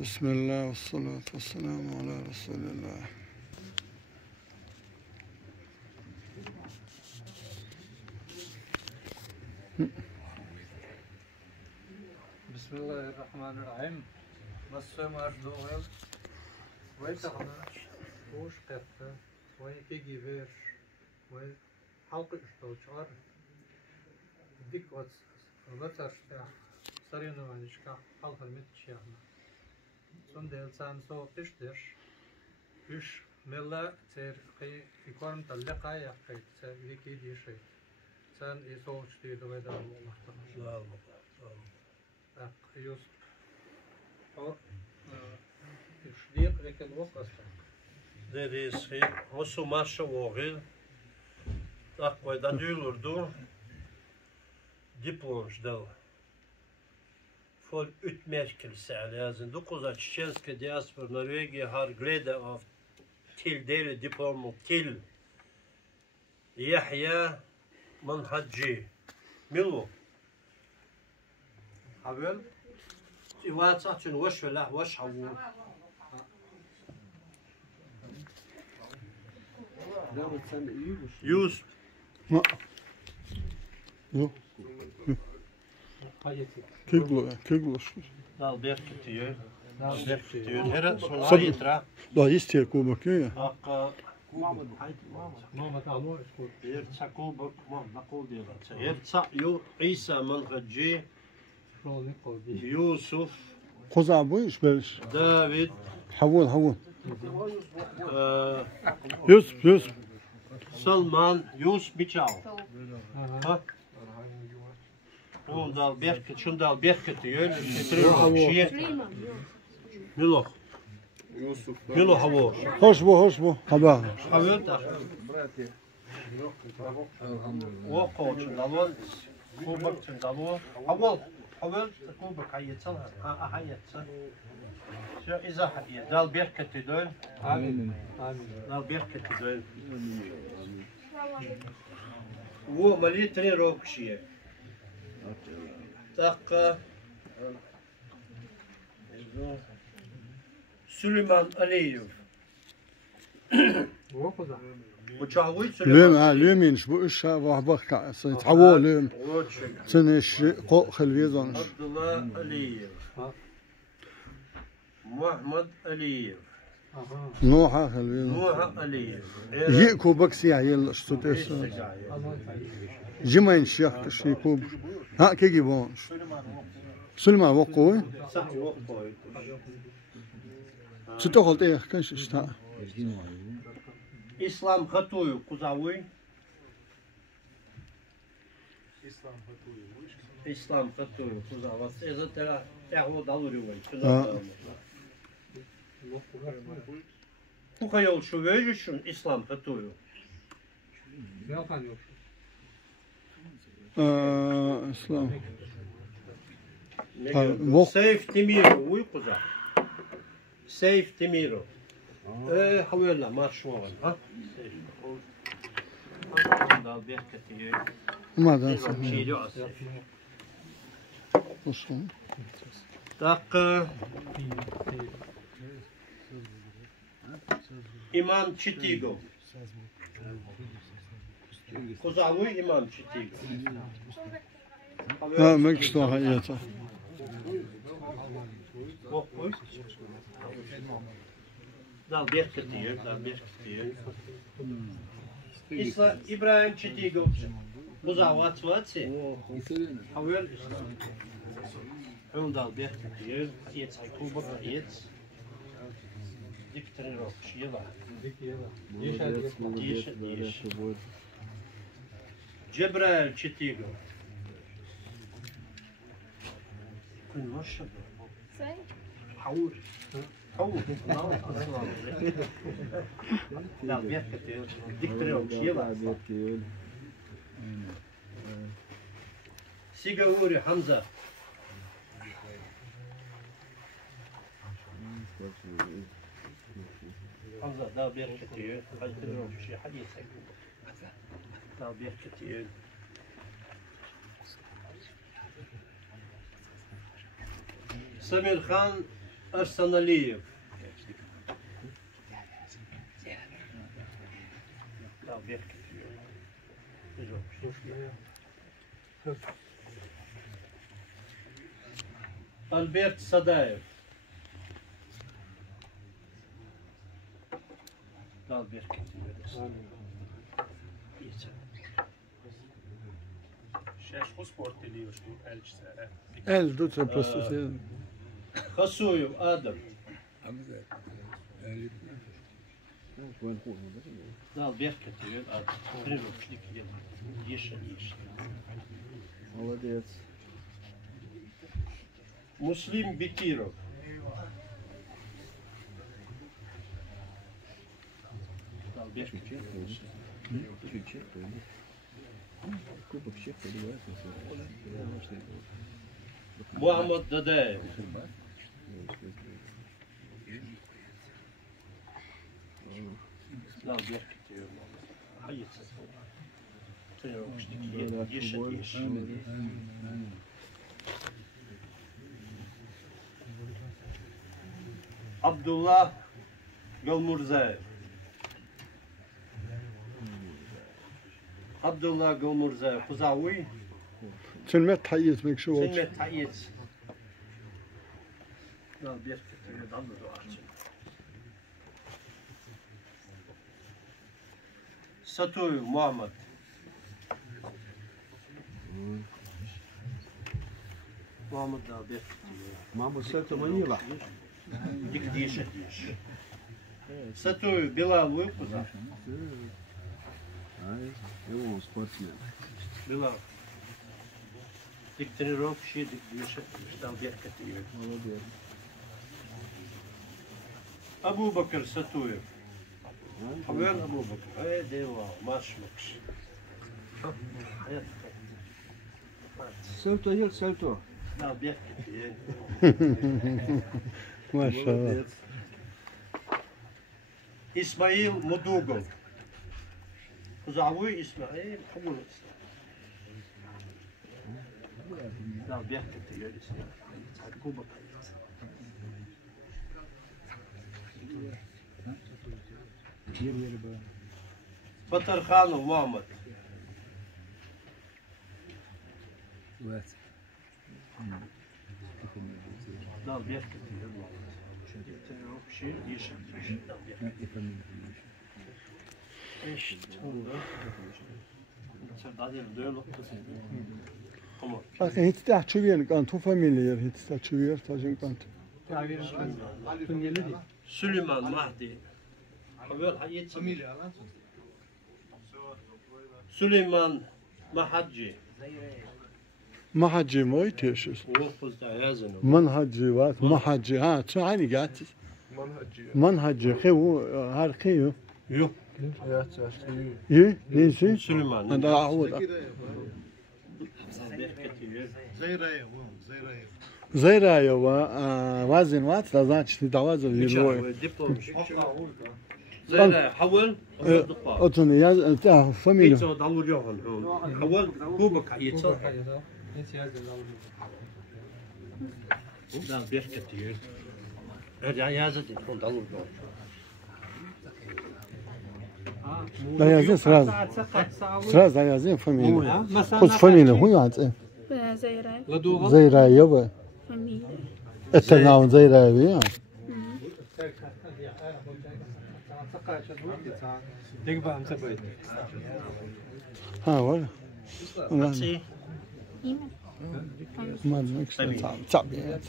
بسم الله والصلاة والسلام على رسول الله. بسم الله الرحمن الرحيم. مسوم أردوغل ويتغنى وش قفة ويكيجي بير وحلق اشتوشار ديك وترشتاح سرينو عنشكا حلق المتشيخنا سندل سانسو تشتش يش ملا تير قي في كورم تلقى يقي تير لكي دي شيء سان يسوش دي دويدا الله يوسف أو يشديق لكن وقت Det är skrivet, och så marscha vågel. Tack vad det dulor då. Diploms då. För utmärkelse, alltså då kolla tjänska diaspora Norge har glädje av tilldela diplom till Yahya Manhaji Milo. حاول I vad sa du وش ولا وش حول يوسف Jo. Kuglo. dal berketiyor. Berketiyor. Her son Sabır. ayıtra. Da istiyor kubak ya. Hakka ماما تعالوا اسكت يرتسع كوبك ما نقول ديالها يرتسع عيسى منهجي شلون يقول يوسف Koza bu iş beriş. داود Havul. آه Yusuf. سلمان يوسف بيتشاو ها شون دال بيركت يول شيء ملوخ ملوخ هو Hoş bu. Haber. حاولت وقوش دالون كوبك تندالون حاولت كوبك هيتصلها هيتصل شو إذا حقيقة دال بيركت دول آمين دال بيركت دول هو مليتني روكشية تاق سليمان عليوف وقضى وشاوي Lüm inş bu iş vahbak تعوول lüm. Seniş ko خلفيزون. عبد الله عليوف محمد عليوف Nuha خلفيزون. نوح عليوف Yi kubak siyah yıl ştutes. Jimayn şiyah kişi kub. Ha kegi bon. Süleyman وقوي. صح وقوي Çıtoğult kanş işte. إسلام خطوي قزاوي إسلام خطوي قزاوي إذا ترى تعود دوري وين تخيل شو ويجشون إسلام خطوي يا كان يوم İslam. سيف تميرو ويقزا سيف تميرو حوالي مارشوان ها سيف دال بيحكي Madan شيء Olsun. دق إمام تشيتيغو قزاوي إمام تشيتيغو Ha meksto hayata. وقوي دال بيحكي إسلا إبراهيم تشيتيغو مزاوات واتسي حوال إسلام هم دال بيحكي يتس عيكوبة يتس ديكترين روكش يلا ديش جبرائيل تشيتيغو كن مرشد حول دال بيحكي ديكترين روكش يلا سيغاوري حمزة حمزة دا بيحكي ديكترين روكش حديث دا بيحكي سمير خان أرسناليف. ألبرت صدايف. شاش خو sport ili još u Elčice. El duce prosto. خصويو آدم. Dal Berkatıyor Adem. Prirovčnik je Ješa. Молодец. Muslim Bekirov. Dal Berkatıyor. Кубок Чеха бывает. Muhammed Dadaev. Dal Berkatıyor. Hayır. Prirovčnik je Ješa. Abdullah Gülmurzaev. Abdullah Gülmurzaev. Kuzawi. Sülmet tayyit mek şu oldu. Sülmet tayyit. Dal Berkatıyor. Dal Berkatıyor. Satuyu Muhammed. Muhammed Dal Berkatıyor. Маму с этого не было. Дикдиша. Сатую Билал Выпуза. И он спортсмен. Билал. Дик тренировщик, дикдиша. Дал Беркатıyor. Молодец. Абу Бакр Сатуев. Хавер Абу Бакр. Дева, Машмакш. Сальто ел, сальто. Dal Berkatıyor. Maşallah. İsmail Mudugov. Kuzawi İsmail Kumulis. Dal Berkatıyor. Kuba kayıt. Batarkhanov Muhammed. Dal Berkatıyor. Trенировщик Ješa. Dal Berkatıyor. Bak hiç de açıveren kan tu familyer hiç de açıver tajın kan. Süleyman Mahdi. Haber hayet. Süleyman Mahadji. Mahacı mı teşhis? Vofuz da yazın. Manhacı var. Mahacı ha çani gat. Manhacı xevu har xeyu. Yok. Yi neyse. Süleyman. Hada ahud. Zayraya ve vazin vat da znači davazı yürüyor. Diplom. Zayra havel. Otun yaz ta familya. Yitso davul yoğun. Havel kubak yitso. Dal Berkatıyor. Ya yazdı diplom davul yoğun. Da yazın sraz. Sraz da yazın familya. Kuz familya hu yazın. Zayraya ve التناول زي راوي ها ولا ما نكسر تعبيات